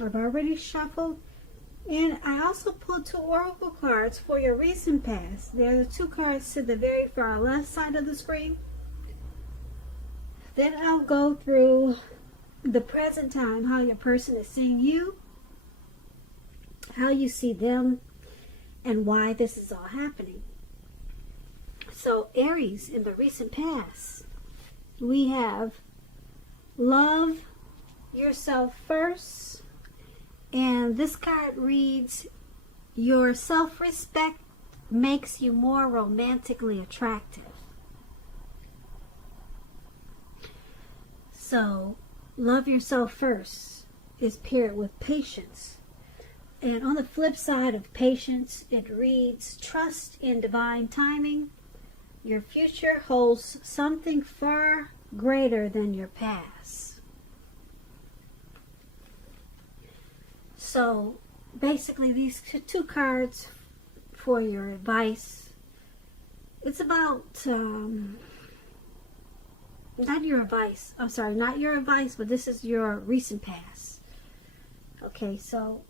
I've already shuffled. And I also pulled 2 oracle cards for your recent past. They're the 2 cards to the very far left side of the screen. Then I'll go through the present time, how your person is seeing you, how you see them, and why this is all happening. So Aries, in the recent past, we have love yourself first. And this card reads, your self-respect makes you more romantically attractive. So, love yourself first is paired with patience. And on the flip side of patience, it reads, trust in divine timing. Your future holds something far greater than your past. So basically these 2 cards for your advice, it's about, not your advice, I'm sorry, not your advice, but this is your recent past. Okay, so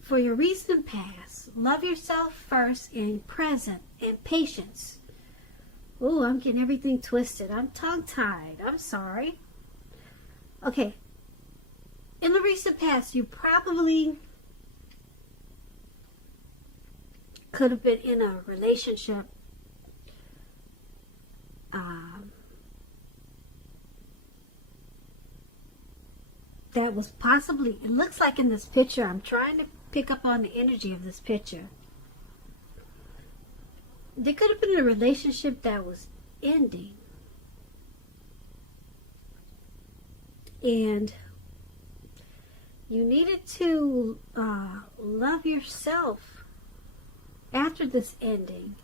for your recent past, love yourself first in present and patience. Ooh, I'm getting everything twisted. I'm tongue-tied. I'm sorry. Okay. In the recent past, you probably could have been in a relationship that was possibly, it looks like in this picture, I'm trying to pick up on the energy of this picture. There could have been a relationship that was ending. And you needed to love yourself after this ending,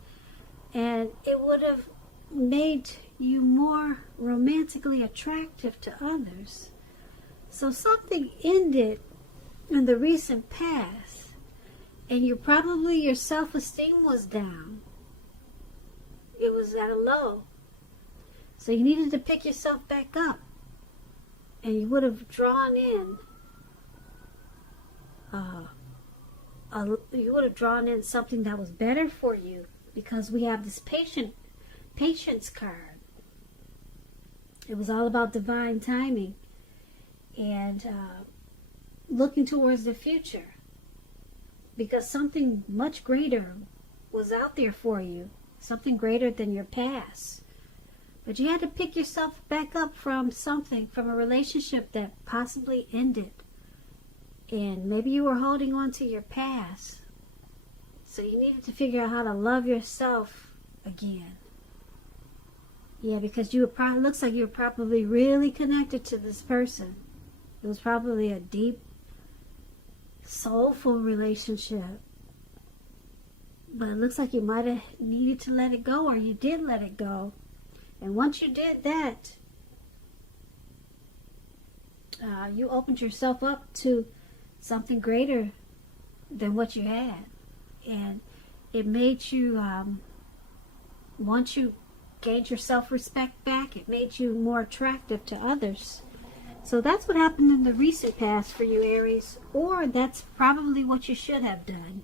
and it would have made you more romantically attractive to others. So something ended in the recent past, and your self-esteem was down. It was at a low. So you needed to pick yourself back up, and you would have drawn in something that was better for you, because we have this patience card. It was all about divine timing and looking towards the future, because something much greater was out there for you, something greater than your past. But you had to pick yourself back up from a relationship that possibly ended. And maybe you were holding on to your past. So you needed to figure out how to love yourself again. Yeah, because it looks like you were probably really connected to this person. It was probably a deep, soulful relationship. But it looks like you might have needed to let it go, or you did let it go. And once you did that, you opened yourself up to something greater than what you had. And it made you, once you gained your self-respect back, it made you more attractive to others. So that's what happened in the recent past for you, Aries. Or that's probably what you should have done.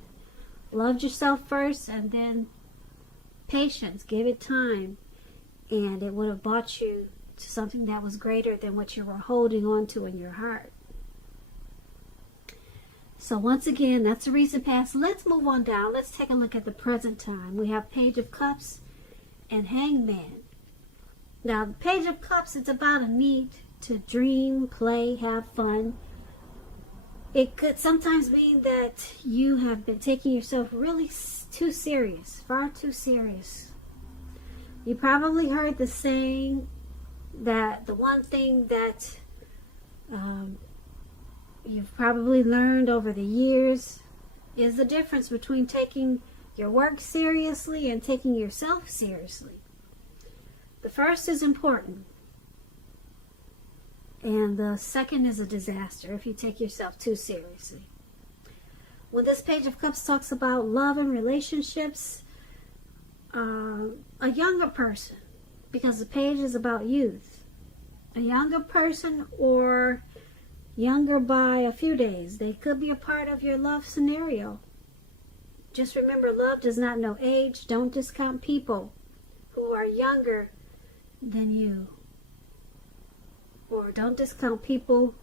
Loved yourself first, and then patience, give it time. And it would have brought you to something that was greater than what you were holding on to in your heart. So once again, that's the recent past. Let's move on down. Let's take a look at the present time. We have Page of Cups and Hangman. Now, the Page of Cups is about a need to dream, play, have fun. It could sometimes mean that you have been taking yourself really too serious, far too serious. You probably heard the saying that the one thing that you've probably learned over the years is the difference between taking your work seriously and taking yourself seriously. The first is important, and the second is a disaster if you take yourself too seriously. When this Page of Cups talks about love and relationships, a younger person, because the page is about youth, a younger person, or younger by a few days. They could be a part of your love scenario. Just remember, love does not know age. Don't discount people who are younger than you. Or don't discount people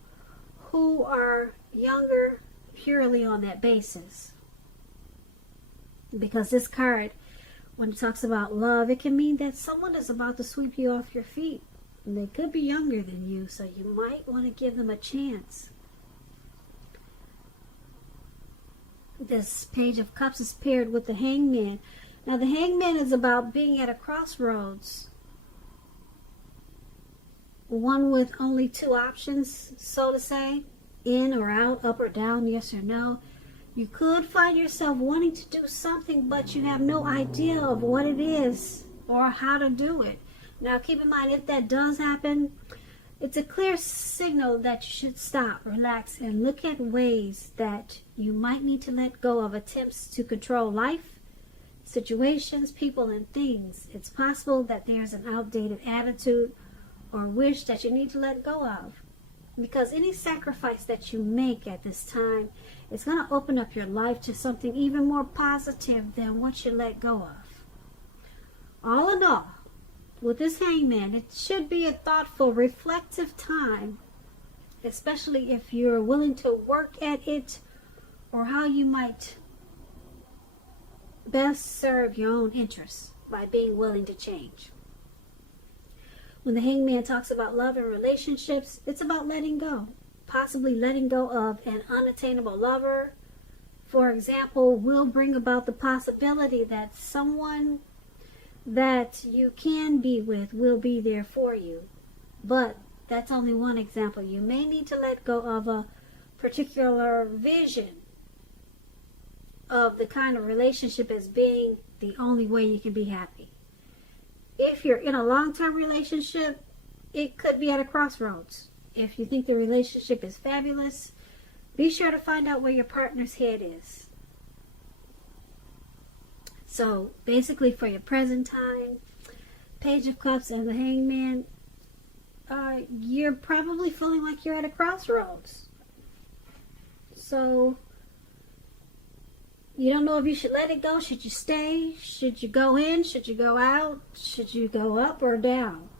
who are younger purely on that basis. Because this card, when it talks about love, it can mean that someone is about to sweep you off your feet. And they could be younger than you, so you might want to give them a chance. This Page of Cups is paired with the Hangman. Now the Hangman is about being at a crossroads. One with only two options, so to say. In or out, up or down, yes or no. You could find yourself wanting to do something, but you have no idea of what it is or how to do it. Now keep in mind, if that does happen, it's a clear signal that you should stop, relax, and look at ways that you might need to let go of attempts to control life, situations, people, and things. It's possible that there's an outdated attitude or wish that you need to let go of. Because any sacrifice that you make at this time is going to open up your life to something even more positive than what you let go of. All in all, with this Hangman, it should be a thoughtful, reflective time, especially if you're willing to work at it or how you might best serve your own interests by being willing to change. When the Hangman talks about love and relationships, it's about letting go. Possibly letting go of an unattainable lover, for example, will bring about the possibility that someone that you can be with will be there for you. But that's only one example. You may need to let go of a particular vision of the kind of relationship as being the only way you can be happy. If you're in a long-term relationship, it could be at a crossroads. If you think the relationship is fabulous, be sure to find out where your partner's head is. So basically for your present time, Page of Cups and the Hangman, you're probably feeling like you're at a crossroads. So you don't know if you should let it go. Should you stay? Should you go in? Should you go out? Should you go up or down?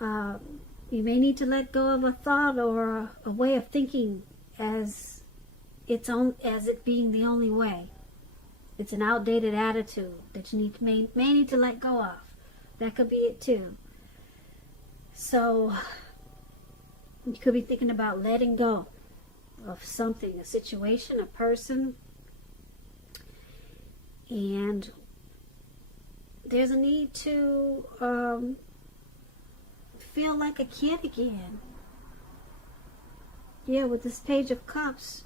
You may need to let go of a thought or a way of thinking as it being the only way. It's an outdated attitude that you may need to let go of. That could be it too. So you could be thinking about letting go of something, a situation, a person. And there's a need to feel like a kid again. Yeah, with this Page of Cups,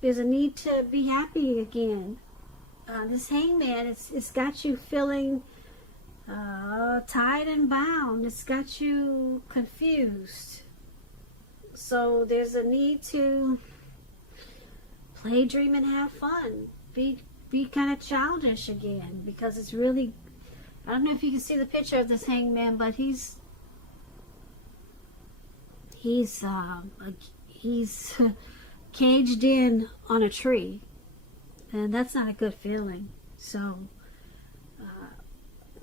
there's a need to be happy again. This Hangman, it's got you feeling tied and bound. It's got you confused. So there's a need to play, dream, and have fun. Be kind of childish again, because it's really, I don't know if you can see the picture of this Hangman, but he's caged in on a tree, and that's not a good feeling. So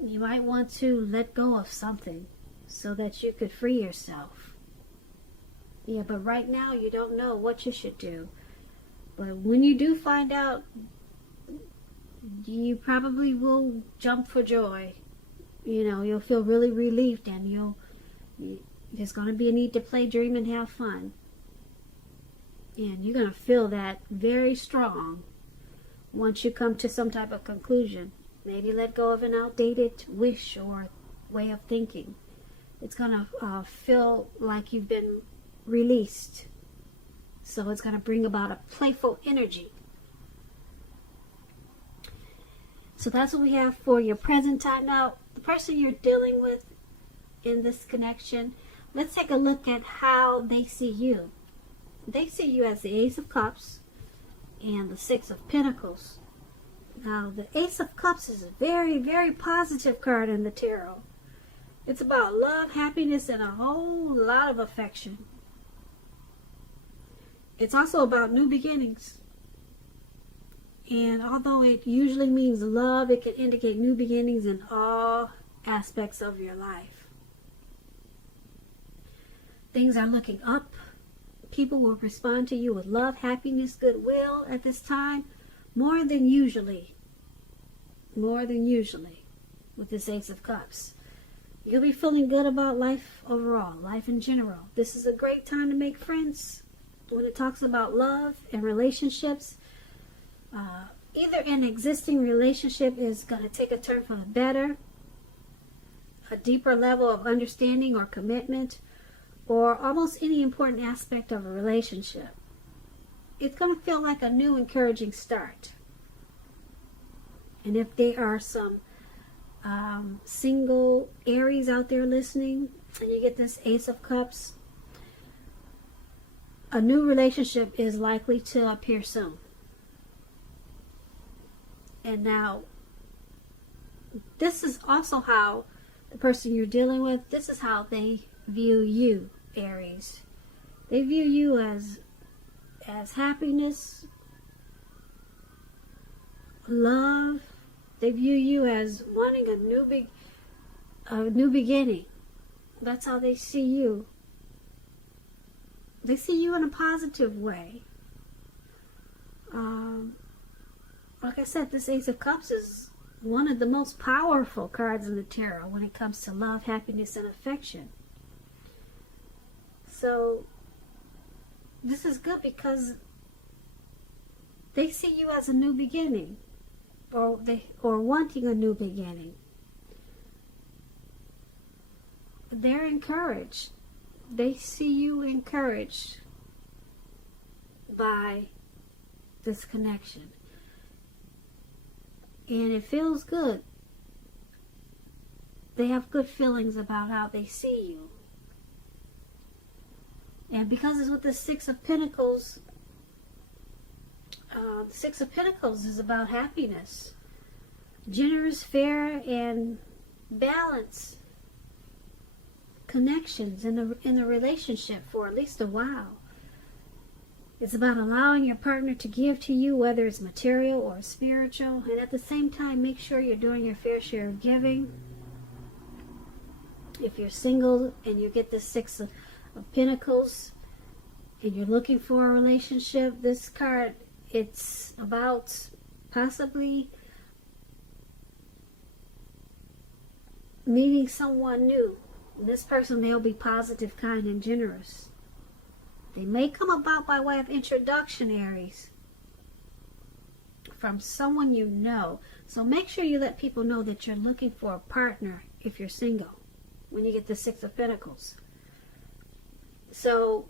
you might want to let go of something so that you could free yourself. Yeah, but right now you don't know what you should do. But when you do find out, you probably will jump for joy. You know, you'll feel really relieved, and there's going to be a need to play, dream, and have fun. And you're going to feel that very strong once you come to some type of conclusion. Maybe let go of an outdated wish or way of thinking. It's going to feel like you've been released. So it's going to bring about a playful energy. So that's what we have for your present time. Now, the person you're dealing with in this connection, let's take a look at how they see you. They see you as the Ace of Cups and the Six of Pentacles. Now, the Ace of Cups is a very, very positive card in the tarot. It's about love, happiness, and a whole lot of affection. It's also about new beginnings. And although it usually means love, it can indicate new beginnings in all aspects of your life. Things are looking up. People will respond to you with love, happiness, goodwill at this time, more than usually. More than usually with this Ace of Cups. You'll be feeling good about life overall, life in general. This is a great time to make friends. When it talks about love and relationships, either an existing relationship is going to take a turn for the better, a deeper level of understanding or commitment, or almost any important aspect of a relationship. It's going to feel like a new encouraging start. And if there are some single Aries out there listening, and you get this Ace of Cups, a new relationship is likely to appear soon. And now, this is also how the person you're dealing with, this is how they view you, Aries. They view you as happiness, love. They view you as wanting a new beginning. That's how they see you. They see you in a positive way. Like I said, this Ace of Cups is one of the most powerful cards in the tarot when it comes to love, happiness, and affection. So, this is good because they see you as a new beginning, or wanting a new beginning. They're encouraged. They see you encouraged by this connection. And it feels good. They have good feelings about how they see you. And because it's with the Six of Pentacles, the Six of Pentacles is about happiness. Generous, fair, and balanced connections in the relationship for at least a while. It's about allowing your partner to give to you, whether it's material or spiritual, and at the same time make sure you're doing your fair share of giving. If you're single and you get the Six of Pentacles and you're looking for a relationship, this card, it's about possibly meeting someone new. This person, they'll be positive, kind, and generous. They may come about by way of introduction, Aries, from someone you know. So make sure you let people know that you're looking for a partner if you're single when you get the Six of Pentacles. So,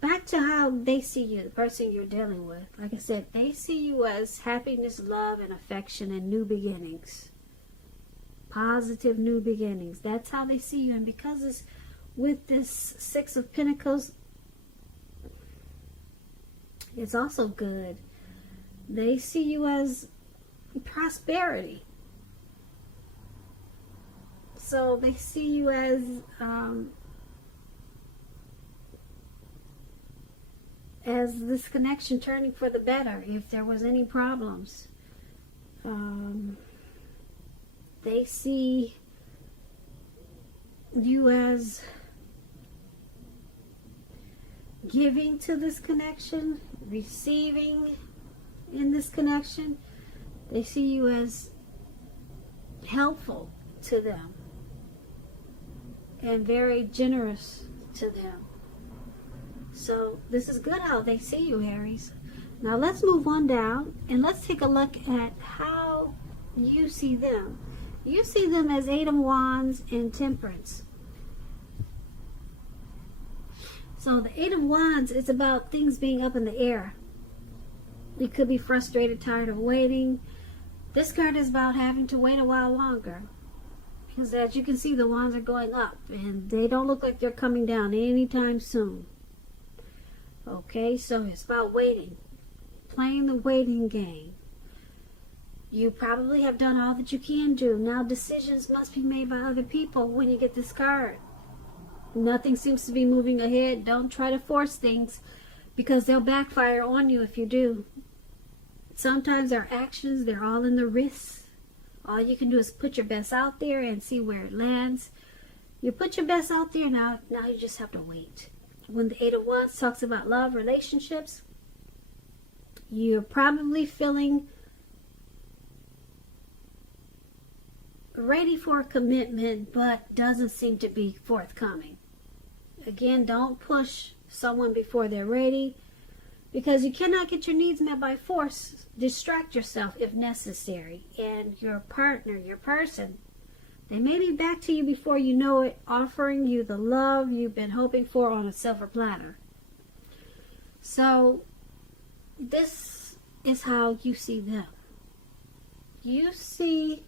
back to how they see you, the person you're dealing with. Like I said, they see you as happiness, love, and affection, and new beginnings. Positive new beginnings. That's how they see you. And because it's with this Six of Pentacles, it's also good. They see you as prosperity. So they see you as this connection turning for the better if there was any problems. They see you as giving to this connection, receiving in this connection. They see you as helpful to them and very generous to them. So this is good how they see you, Aries. Now let's move on down and let's take a look at how you see them. You see them as Eight of Wands and Temperance. So the Eight of Wands is about things being up in the air. You could be frustrated, tired of waiting. This card is about having to wait a while longer. Because as you can see, the wands are going up. And they don't look like they're coming down anytime soon. Okay, so it's about waiting. Playing the waiting game. You probably have done all that you can do. Now decisions must be made by other people when you get this card. Nothing seems to be moving ahead. Don't try to force things, because they'll backfire on you if you do. Sometimes our actions, they're all in the wrists. All you can do is put your best out there and see where it lands. You put your best out there, now you just have to wait. When the Eight of Wands talks about love, relationships, you're probably feeling ready for a commitment, but doesn't seem to be forthcoming. Again, don't push someone before they're ready, because you cannot get your needs met by force. Distract yourself if necessary. And your partner, your person, they may be back to you before you know it, offering you the love you've been hoping for on a silver platter. So, this is how you see them. You see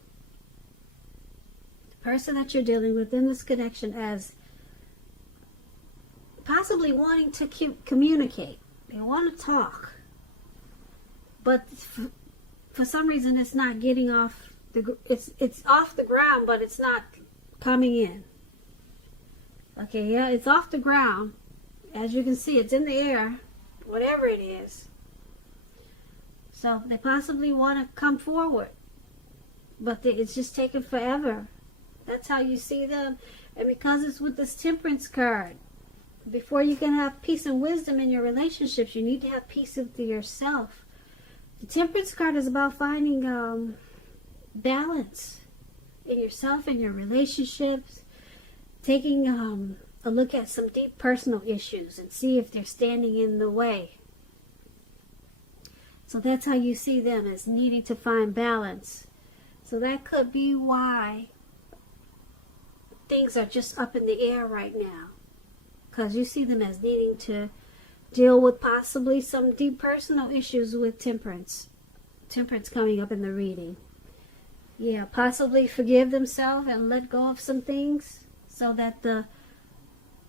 the person that you're dealing with in this connection as possibly wanting to communicate. They want to talk, but for some reason it's not getting off it's off the ground, but it's not coming in. Okay, yeah, it's off the ground. As you can see, it's in the air, whatever it is. So they possibly want to come forward, but it's just taking forever. That's how you see them. And because it's with this Temperance card, before you can have peace and wisdom in your relationships, you need to have peace with yourself. The Temperance card is about finding balance in yourself and your relationships, taking a look at some deep personal issues and see if they're standing in the way. So that's how you see them, as needing to find balance. So that could be why things are just up in the air right now, because you see them as needing to deal with possibly some deep personal issues with Temperance. Temperance coming up in the reading. Yeah, possibly forgive themselves and let go of some things so that the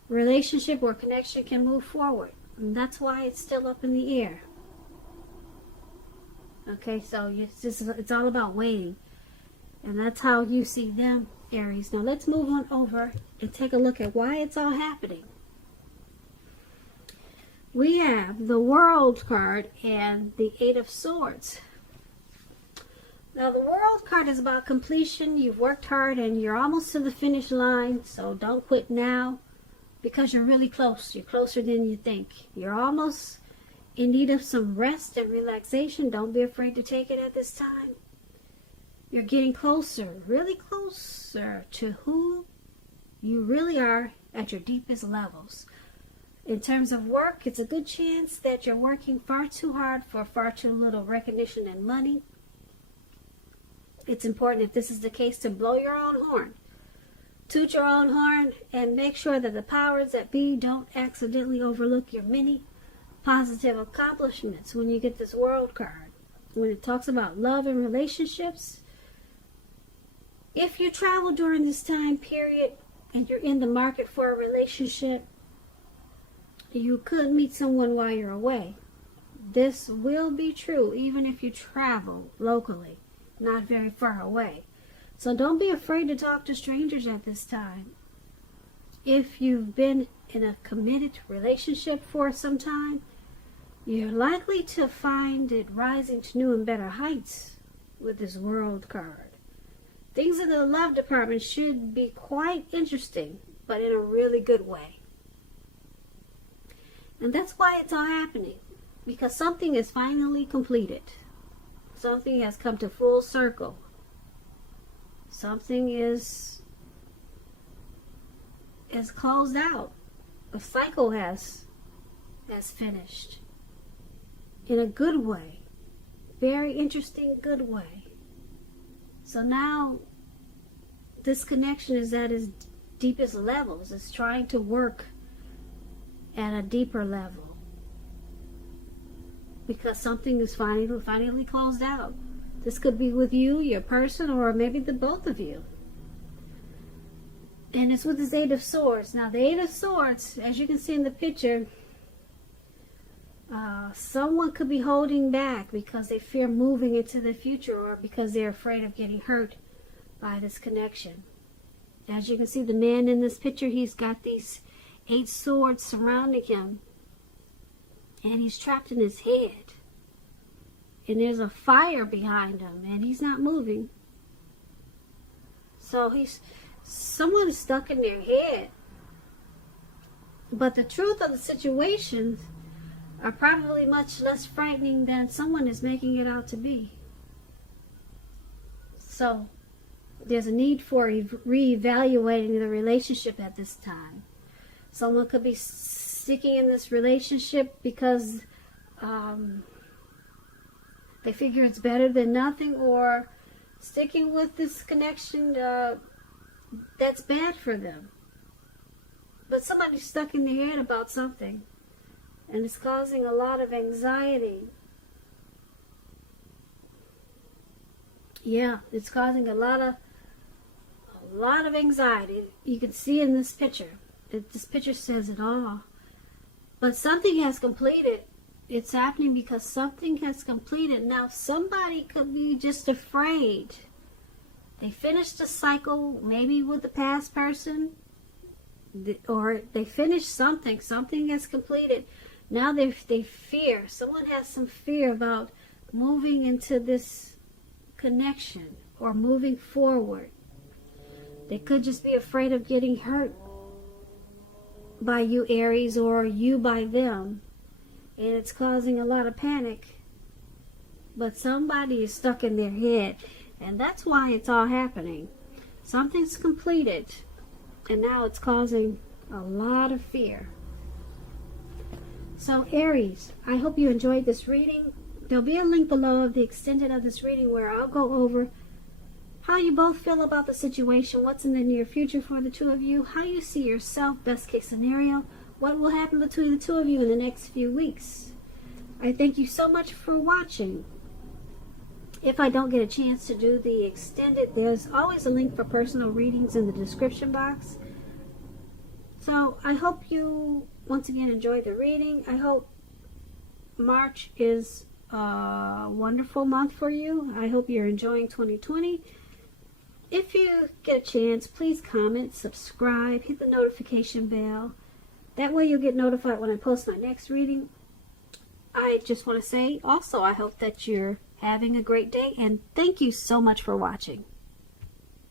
relationship or connection can move forward. And that's why it's still up in the air. Okay, so it's all about waiting. And that's how you see them, Aries. Now let's move on over and take a look at why it's all happening. We have the World card and the Eight of Swords. Now the World card is about completion. You've worked hard and you're almost to the finish line. So don't quit now, because you're really close. You're closer than you think. You're almost in need of some rest and relaxation. Don't be afraid to take it at this time. You're getting closer, really closer to who you really are at your deepest levels. In terms of work, it's a good chance that you're working far too hard for far too little recognition and money. It's important, if this is the case, to blow your own horn. Toot your own horn and make sure that the powers that be don't accidentally overlook your many positive accomplishments when you get this World card. When it talks about love and relationships, if you travel during this time period and you're in the market for a relationship, you could meet someone while you're away. This will be true even if you travel locally, not very far away. So don't be afraid to talk to strangers at this time. If you've been in a committed relationship for some time, you're likely to find it rising to new and better heights with this World card. Things in the love department should be quite interesting, but in a really good way. And that's why it's all happening, because something is finally completed. Something has come to full circle. Something is closed out. A cycle has finished. In a good way. Very interesting, good way. So now this connection is at its deepest levels. It's trying to work at a deeper level, because something is finally closed out. This could be with you, your person, or maybe the both of you. And it's with this Eight of Swords. Now the Eight of Swords, as you can see in the picture, Someone could be holding back because they fear moving into the future, or because they're afraid of getting hurt by this connection. As you can see, the man in this picture, he's got these 8 swords surrounding him, and he's trapped in his head. And there's a fire behind him, and he's not moving. So someone is stuck in their head. But the truth of the situations are probably much less frightening than someone is making it out to be. So there's a need for reevaluating the relationship at this time. Someone could be sticking in this relationship because they figure it's better than nothing, or sticking with this connection that's bad for them. But somebody's stuck in their head about something, and it's causing a lot of anxiety. Yeah, it's causing a lot of anxiety. You can see in this picture. This picture says it all. But something has completed. It's happening because something has completed. Now, somebody could be just afraid. They finished a cycle, maybe with the past person, or they finished something. Something has completed. Now they fear. Someone has some fear about moving into this connection or moving forward. They could just be afraid of getting hurt by you, Aries, or you by them. And it's causing a lot of panic. But somebody is stuck in their head. And that's why it's all happening. Something's completed. And now it's causing a lot of fear. So Aries, I hope you enjoyed this reading. There'll be a link below of the extended of this reading where I'll go over how you both feel about the situation, what's in the near future for the two of you, how you see yourself, best case scenario, what will happen between the two of you in the next few weeks. I thank you so much for watching. If I don't get a chance to do the extended, there's always a link for personal readings in the description box. So I hope you once again enjoyed the reading. I hope March is a wonderful month for you. I hope you're enjoying 2020. If you get a chance, please comment, subscribe, hit the notification bell. That way you'll get notified when I post my next reading. I just want to say also, I hope that you're having a great day, and thank you so much for watching.